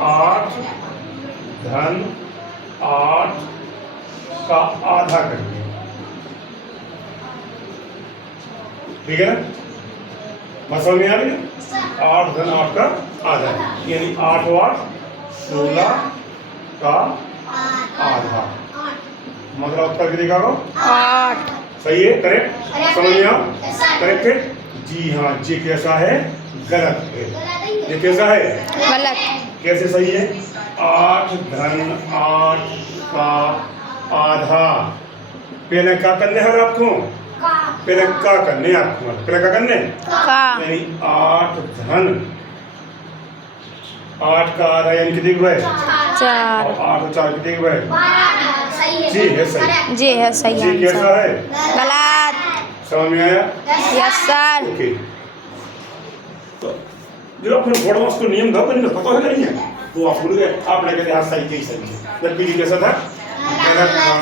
8 धन 8 का आधा करिए। ठीक है ना, बात समझ में आ रही है? 8 धन 8 का आधा, यानी 8 8 16 का आधा, मतलब उत्तर कितने का 8। सही है, करेक्ट, समझ में आओ, करेक्ट है जी हाँ। ये कैसा है? गलत है। ये कैसा है? गलत। कैसे सही है? 8 धन 8 का आधा, पहले क्या करने है आपको? पहले क्या करने आपको? पहले क्या करने? का। यानी 8 धन 8 का आधा यानी कितने की है? 4। और 8 और 4 कितने की है? जी है सही। जी है सही जी कैसा आंसर। है? गलत। समझ में आया? Yes sir. ओके, तो जो अपने बड़ों उसको नियम था उनको पता है नहीं है, तो आप भूल गए, आपने कहते हाँ सही सही है, जबकि ये कैसा था? गलत था।